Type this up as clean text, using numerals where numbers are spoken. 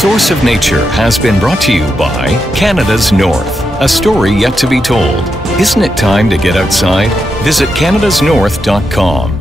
Source of Nature has been brought to you by Canada's North, a story yet to be told. Isn't it time to get outside? Visit canadasnorth.com.